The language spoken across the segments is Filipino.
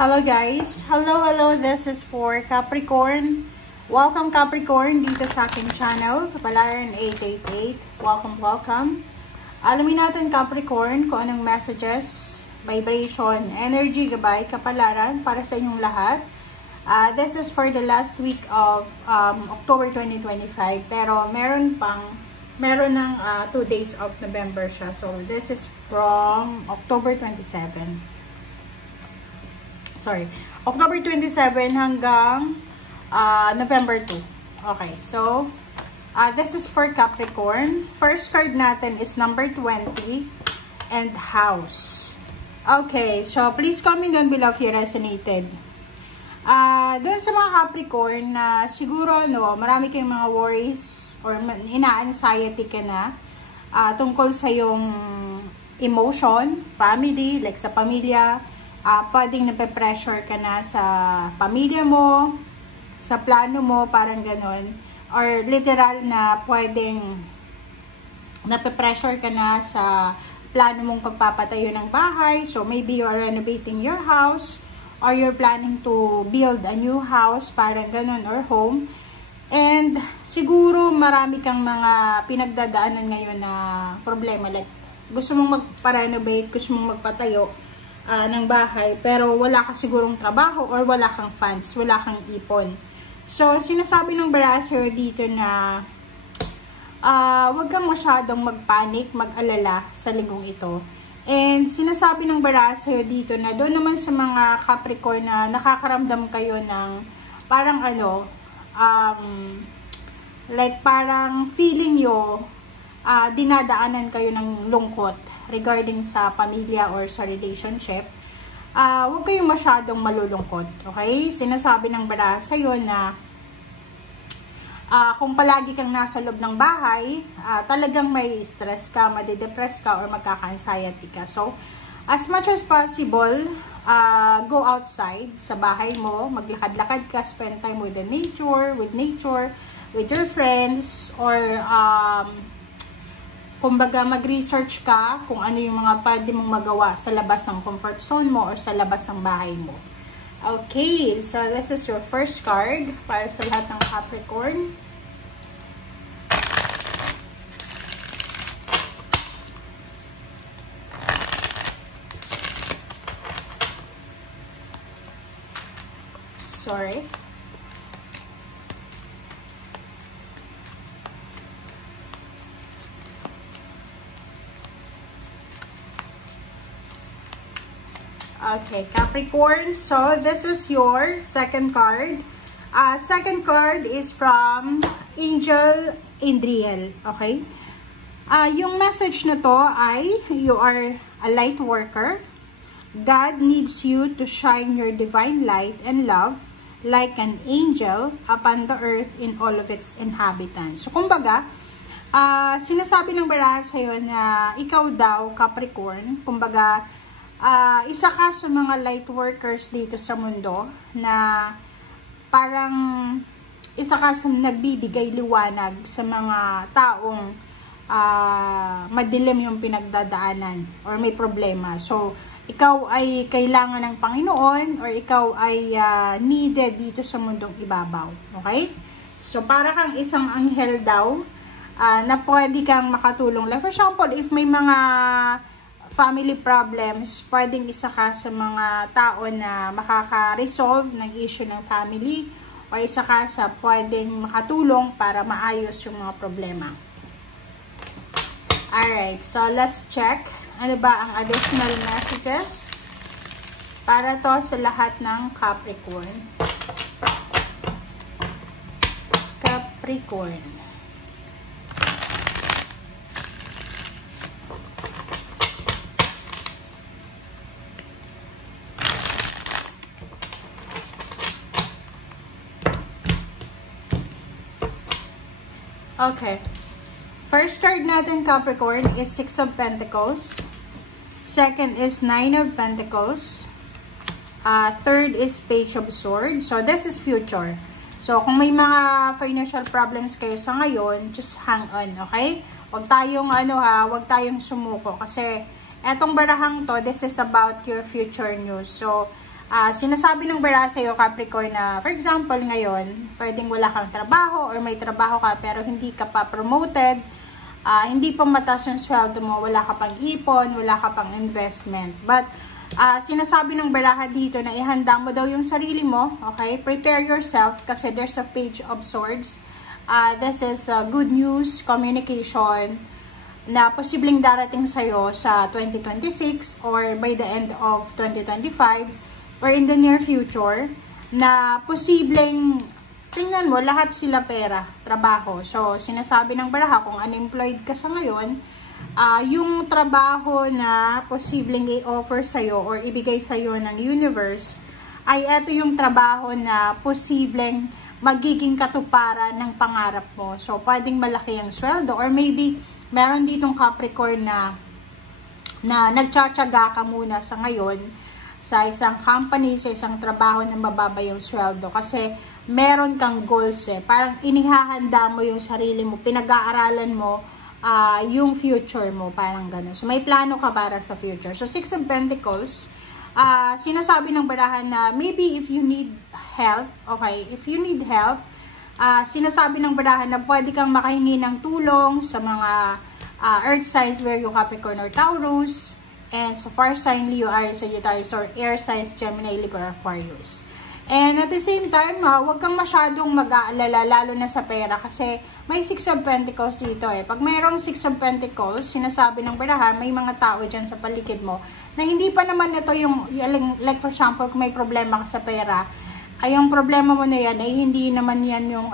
Hello guys! Hello! This is for Capricorn. Welcome Capricorn dito sa aking channel, Kapalaran 888. Welcome. Alamin natin Capricorn kung anong messages, vibration, energy, gabay, kapalaran para sa inyong lahat. This is for the last week of October 2025. Pero meron ng 2 days of November siya. So this is from October 27. October 27 hanggang November 2. Okay, so this is for Capricorn. First card natin is number 20 and house. Okay, so please comment down below if you resonated. Doon sa mga Capricorn na siguro marami kayong mga worries or ina-anxiety ka na tungkol sa yung emotion, family, like sa pamilya. Pwedeng nape-pressure ka na sa pamilya mo, sa plano mo, parang ganon. Or literal na pwedeng nape-pressure ka na sa plano mong pagpapatayo ng bahay. So maybe you're renovating your house or you're planning to build a new house, parang ganon, or home. And siguro marami kang mga pinagdadaanan ngayon na problema. Like gusto mong magpa-renovate, gusto mong magpatayo ng bahay, pero wala ka sigurong trabaho or wala kang funds, wala kang ipon. So, sinasabi ng Barasero dito na wag kang masyadong magpanik, mag-alala sa linggong ito. And sinasabi ng Barasero dito na doon naman sa mga Capricorn na nakakaramdam kayo ng parang like parang feeling nyo dinadaanan kayo ng lungkot regarding sa pamilya or sa relationship, huwag kayong masyadong malulungkot, okay? Sinasabi ng bara sa'yo na kung palagi kang nasa loob ng bahay, talagang may stress ka, madidepress ka, or magkaka-anxiety ka. So, as much as possible, go outside sa bahay mo, maglakad-lakad ka, spend time with the nature, with your friends, or kumbaga mag-research ka kung ano yung mga pwede mong magawa sa labas ng comfort zone mo or sa labas ng bahay mo. Okay, so this is your first card para sa lahat ng Capricorn. Sorry. Okay, Capricorn. So, this is your second card. Second card is from Angel Indriel. Okay? Yung message na to ay, you are a light worker. God needs you to shine your divine light and love like an angel upon the earth in all of its inhabitants. So, kumbaga, sinasabi ng baraha sa'yo na ikaw daw, Capricorn, kumbaga, isa ka sa mga light workers dito sa mundo na parang isa ka sa nagbibigay liwanag sa mga taong madilim yung pinagdadaanan or may problema. So, ikaw ay kailangan ng Panginoon or ikaw ay needed dito sa mundong ibabaw. Okay? So, para kang isang anghel daw na pwede kang makatulong. Like for example, if may mga family problems, pwedeng isa ka sa mga tao na makaka-resolve ng issue ng family o isa ka sa pwedeng makatulong para maayos yung mga problema. Alright, so let's check. Ano ba ang additional messages para to sa lahat ng Capricorn? Capricorn. Okay. First card natin, Capricorn, is 6 of Pentacles. Second is 9 of Pentacles. Third is Page of Swords. So, this is future. So, kung may mga financial problems kayo sa ngayon, just hang on, okay? Huwag tayong sumuko. Kasi, etong barahang to, this is about your future news. So, Sinasabi ng baraha sa'yo, Capricorn, na for example ngayon, pwedeng wala kang trabaho or may trabaho ka pero hindi ka pa promoted, hindi pa mataas yung sweldo mo, wala ka pang ipon, wala ka pang investment. But sinasabi ng baraha dito na ihanda mo daw yung sarili mo, okay? Prepare yourself kasi there's a page of swords. This is good news, communication, na posibleng darating sa'yo sa 2026 or by the end of 2025 or in the near future, na posibleng, tingnan mo, lahat sila pera, trabaho. So, sinasabi ng baraha, kung unemployed ka sa ngayon, yung trabaho na posibleng i-offer sa'yo or ibigay sa'yo ng universe, ay eto yung trabaho na posibleng magiging katuparan ng pangarap mo. So, pwedeng malaki ang sweldo or maybe meron ditong Capricorn na nagtsatsaga ka muna sa ngayon sa isang company, sa isang trabaho na mababa yung sweldo kasi meron kang goals Parang inihahanda mo yung sarili mo, pinag-aaralan mo yung future mo, parang gano'n. So, may plano ka para sa future. So, Six of Pentacles, sinasabi ng barahan na maybe if you need help, okay, if you need help, sinasabi ng barahan na pwede kang makahingi ng tulong sa mga earth signs where you Capricorn or Taurus, and sa fire sign Leo, Aries, Sagittarius, or air signs Gemini, Libra, Aquarius. And at the same time, huwag kang masyadong mag-aalala, lalo na sa pera, kasi may Six of Pentacles dito Pag mayroong Six of Pentacles, sinasabi ng barahan, may mga tao dyan sa paligid mo, na hindi pa naman ito yung, like for example, kung may problema ka sa pera, ay yung problema mo na yan, ay hindi naman yan yung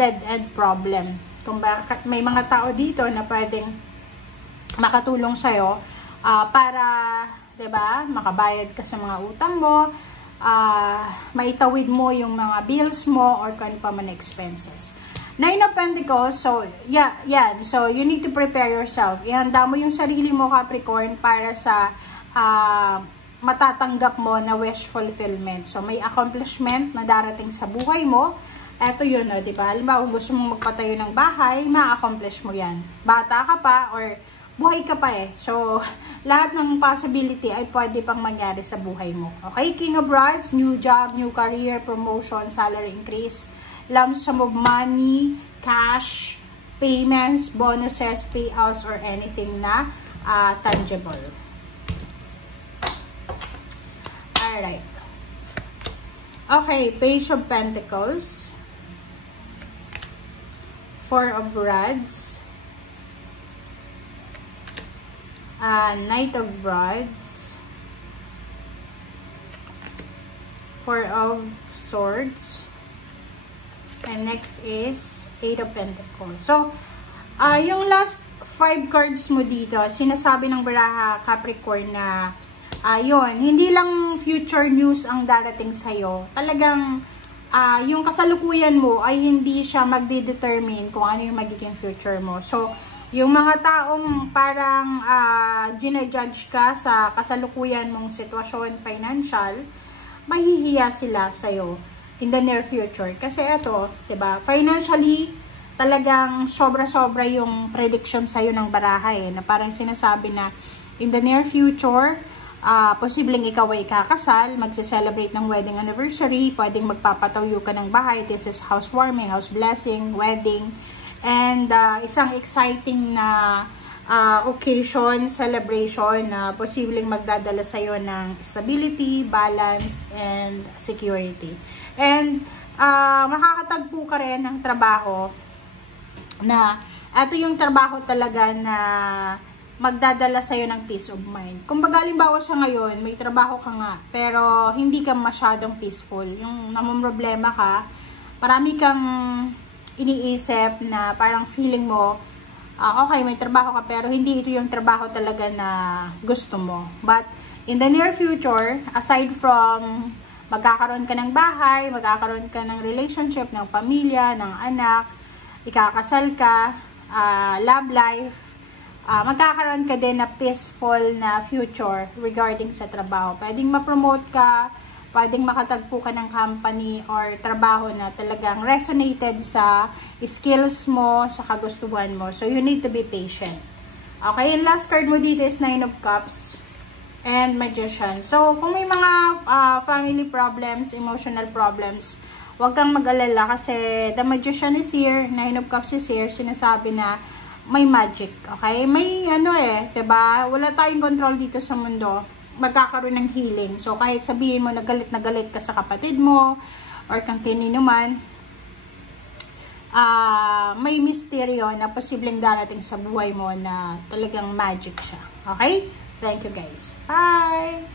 dead-end problem. Kung bakit may mga tao dito na pwedeng makatulong sa'yo para, diba, makabayad ka sa mga utang mo, maitawid mo yung mga bills mo or kung ano pa man expenses. Nine of Pentacles, so, yan. So, you need to prepare yourself. Ihanda mo yung sarili mo, Capricorn, para sa matatanggap mo na wish fulfillment. So, may accomplishment na darating sa buhay mo. Eto yun, di ba? Halimbawa, kung gusto mong magpatayo ng bahay, ma-accomplish mo yan. Bata ka pa or buhay ka pa So, lahat ng possibility ay pwede pang mangyari sa buhay mo. Okay? King of Rods, new job, new career, promotion, salary increase, lump sum of money, cash, payments, bonuses, payouts, or anything na tangible. Alright. Okay, Page of Pentacles, Four of Rods, Knight of Rods, Four of Swords, and next is Eight of Pentacles. So, yung last 5 cards mo dito, sinasabi ng baraha, Capricorn, na yun, hindi lang future news ang darating sa'yo. Talagang, yung kasalukuyan mo ay hindi siya magde-determine kung ano yung magiging future mo. So, yung mga taong parang ginajudge ka sa kasalukuyan mong sitwasyon financial, mahihiya sila sa'yo in the near future. Kasi ito, diba, financially, talagang sobra-sobra yung prediction sa'yo ng baraha na parang sinasabi na in the near future, posibleng ikaw ay kakasal, magse-celebrate ng wedding anniversary, pwedeng magpapatayo ka ng bahay, this is housewarming, house blessing, wedding, and isang exciting na occasion, celebration na posibleng magdadala sa'yo ng stability, balance, and security. And makakatagpo ka rin ng trabaho na ito yung trabaho talaga na magdadala sa'yo ng peace of mind. Kung baga, halimbawa sa ngayon, may trabaho ka nga, pero hindi ka masyadong peaceful. Yung namumroblema ka, marami kang iniisip na parang feeling mo, okay, may trabaho ka, pero hindi ito yung trabaho talaga na gusto mo. But, in the near future, aside from magkakaroon ka ng bahay, magkakaroon ka ng relationship, ng pamilya, ng anak, ikakasal ka, love life, magkakaroon ka din na peaceful na future regarding sa trabaho. Pwedeng ma-promote ka, pwedeng makatagpo ka ng company or trabaho na talagang resonated sa skills mo, sa kagustuhan mo. So, you need to be patient. Okay, yung last card mo dito is Nine of Cups. and Magician. So, kung may mga family problems, emotional problems, huwag kang mag-alala kasi the Magician is here, Nine of Cups is here, sinasabi na may magic, okay? May ano diba? Wala tayong control dito sa mundo. Magkakaroon ng healing. So, kahit sabihin mo na galit ka sa kapatid mo or kang kinino man, may misteryo na posibleng darating sa buhay mo na talagang magic siya. Okay? Thank you guys. Bye!